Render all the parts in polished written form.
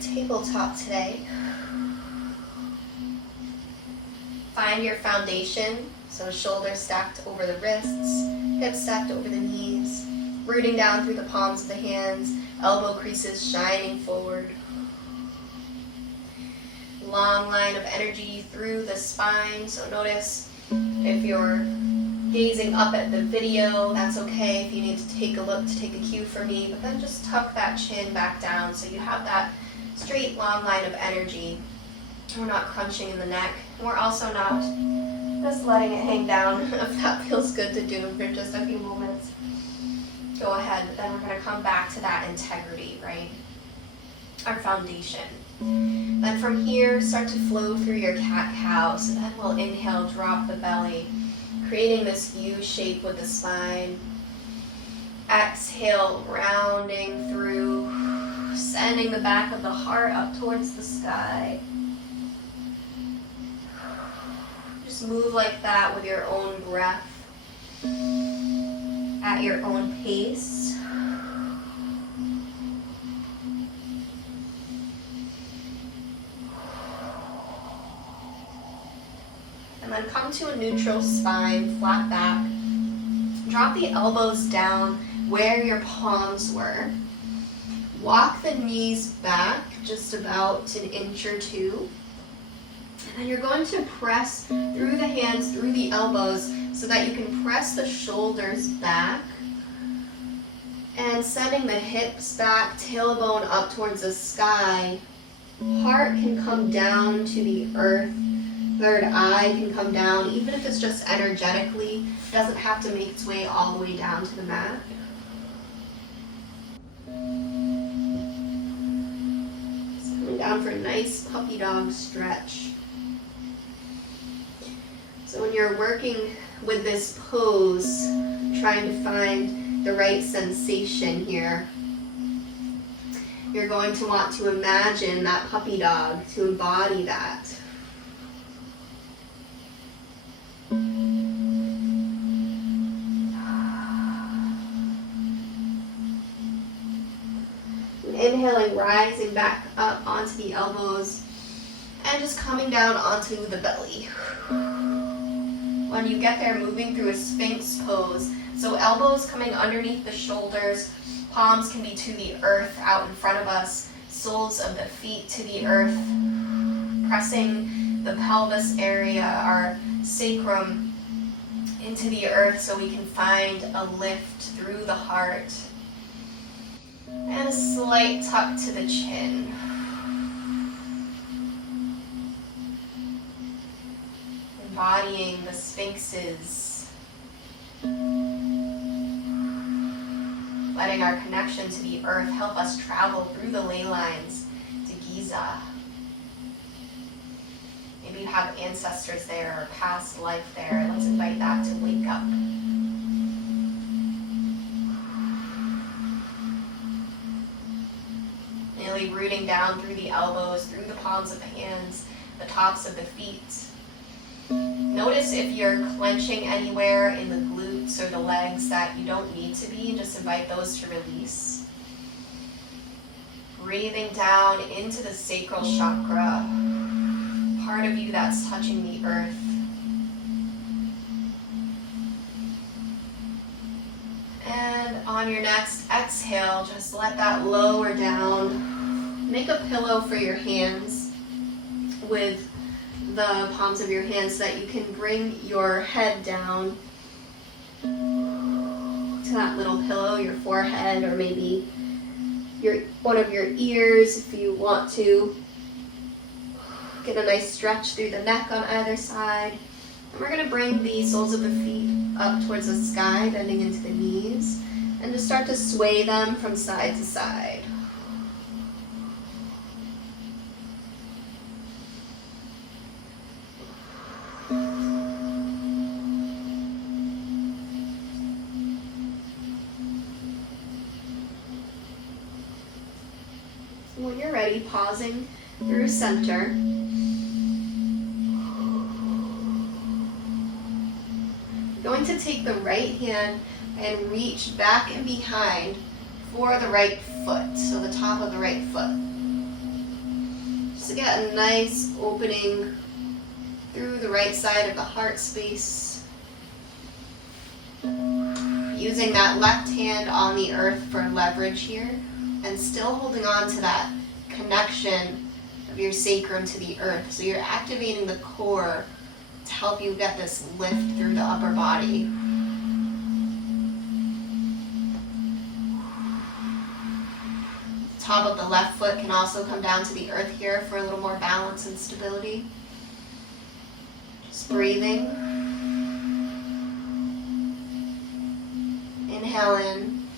tabletop today. Find your foundation, so shoulders stacked over the wrists, hips stacked over the knees, rooting down through the palms of the hands, elbow creases shining forward. Long line of energy through the spine, so notice if you're gazing up at the video, that's okay. If you need to take a look to take a cue for me, but then just tuck that chin back down so you have that straight long line of energy. We're not crunching in the neck. We're also not just letting it hang down. If that feels good to do for just a few moments, go ahead. But then we're going to come back to that integrity, right? Our foundation. Then from here, start to flow through your cat-cow. So then we'll inhale, drop the belly, creating this U shape with the spine. Exhale, rounding through, sending the back of the heart up towards the sky. Just move like that with your own breath, at your own pace. And then come to a neutral spine, flat back. Drop the elbows down where your palms were. Walk the knees back just about an inch or two. And then you're going to press through the hands, through the elbows, so that you can press the shoulders back. And sending the hips back, tailbone up towards the sky. Heart can come down to the earth. Third eye can come down, even if it's just energetically. It doesn't have to make its way all the way down to the mat. Just coming down for a nice puppy dog stretch. So when you're working with this pose, trying to find the right sensation here, you're going to want to imagine that puppy dog, to embody that. Inhaling, rising back up onto the elbows and just coming down onto the belly. When you get there, moving through a Sphinx pose. So elbows coming underneath the shoulders, palms can be to the earth out in front of us, soles of the feet to the earth, pressing the pelvis area, our sacrum into the earth so we can find a lift through the heart. And a slight tuck to the chin. Embodying the sphinxes. Letting our connection to the earth help us travel through the ley lines to Giza. Maybe you have ancestors there or past life there. Let's invite that to wake up. Really rooting down through the elbows, through the palms of the hands, the tops of the feet. Notice if you're clenching anywhere in the glutes or the legs that you don't need to be, and just invite those to release. Breathing down into the sacral chakra, part of you that's touching the earth. And on your next exhale, just let that lower down. Make a pillow for your hands with the palms of your hands so that you can bring your head down to that little pillow, your forehead, or maybe one of your ears if you want to. Get a nice stretch through the neck on either side. And we're going to bring the soles of the feet up towards the sky, bending into the knees, and just start to sway them from side to side. When you're ready, pausing through center. Going to take the right hand and reach back and behind for the right foot, so the top of the right foot. get a nice opening through the right side of the heart space. Using that left hand on the earth for leverage here, and still holding on to that connection of your sacrum to the earth. So you're activating the core to help you get this lift through the upper body. Top of the left foot can also come down to the earth here for a little more balance and stability. Just breathing. Inhale in.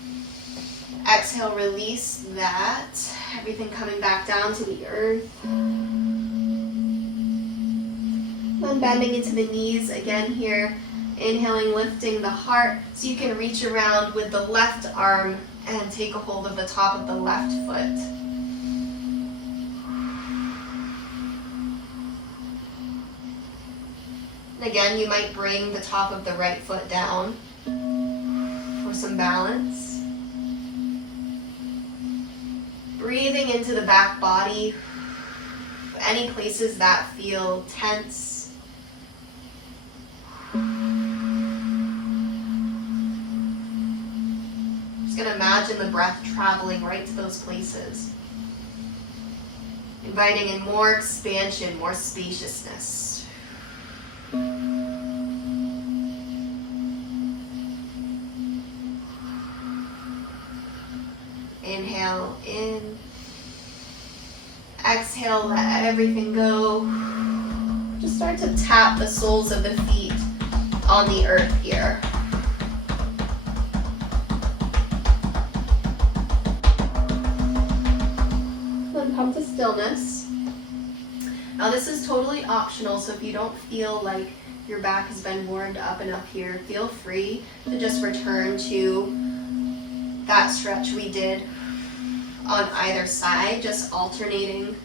Exhale, release that. Everything coming back down to the earth. Then bending into the knees again here. Inhaling, lifting the heart so you can reach around with the left arm and take a hold of the top of the left foot. And again, you might bring the top of the right foot down for some balance. Breathing into the back body, any places that feel tense. Just going to imagine the breath traveling right to those places. Inviting in more expansion, more spaciousness. Inhale in. Exhale, let everything go. Just start to tap the soles of the feet on the earth here. Then come to stillness. Now this is totally optional, so if you don't feel like your back has been warmed up enough here, feel free to just return to that stretch we did on either side, just alternating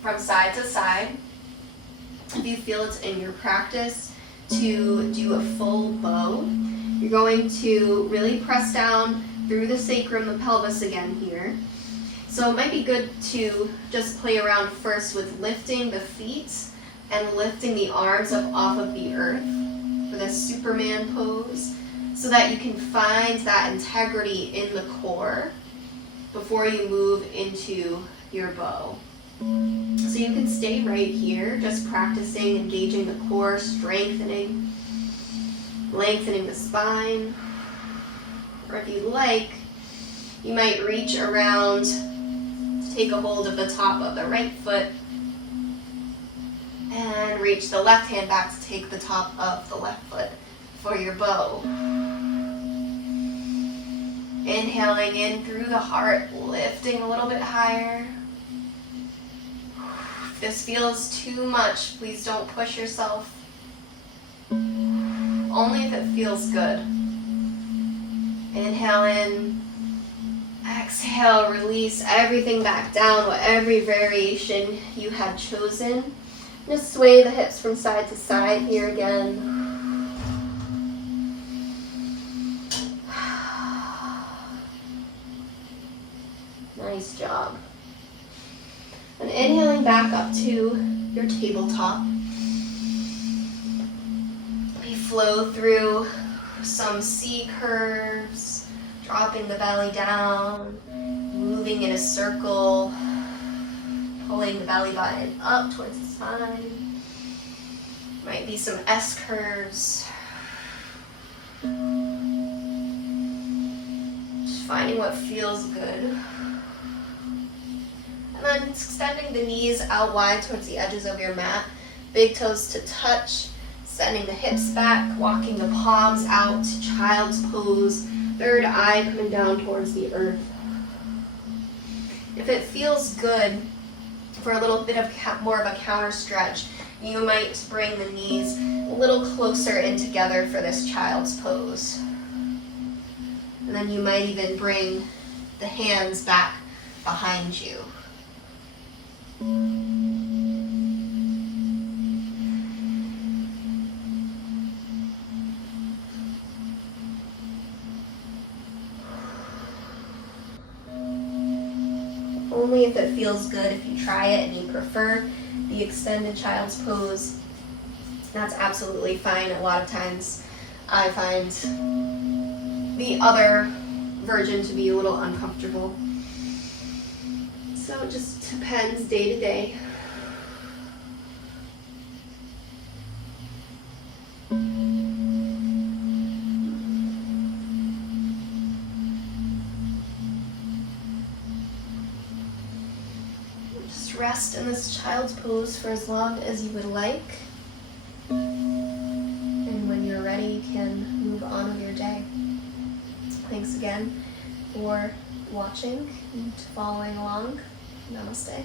from side to side. If you feel it's in your practice to do a full bow, you're going to really press down through the sacrum, the pelvis again here. So it might be good to just play around first with lifting the feet and lifting the arms up off of the earth for this Superman pose, so that you can find that integrity in the core before you move into your bow. So you can stay right here, just practicing engaging the core, strengthening, lengthening the spine. Or if you like, you might reach around to take a hold of the top of the right foot and reach the left hand back to take the top of the left foot for your bow. Inhaling in through the heart, lifting a little bit higher. If this feels too much, please don't push yourself. Only if it feels good. Inhale in. Exhale, release everything back down, whatever variation you had chosen. Just sway the hips from side to side here again. Nice job. And inhaling back up to your tabletop. We flow through some C curves, dropping the belly down, moving in a circle, pulling the belly button up towards the spine. Might be some S curves. Just finding what feels good. And then extending the knees out wide towards the edges of your mat. Big toes to touch. Sending the hips back. Walking the palms out to child's pose. Third eye coming down towards the earth. If it feels good for a little bit of more of a counter stretch, you might bring the knees a little closer in together for this child's pose. And then you might even bring the hands back behind you. only if it feels good. If you try it and you prefer the extended child's pose, that's absolutely fine. A lot of times I find the other version to be a little uncomfortable. So it just depends day to day. Just rest in this child's pose for as long as you would like. And when you're ready, you can move on with your day. Thanks again for watching and following along. Namaste.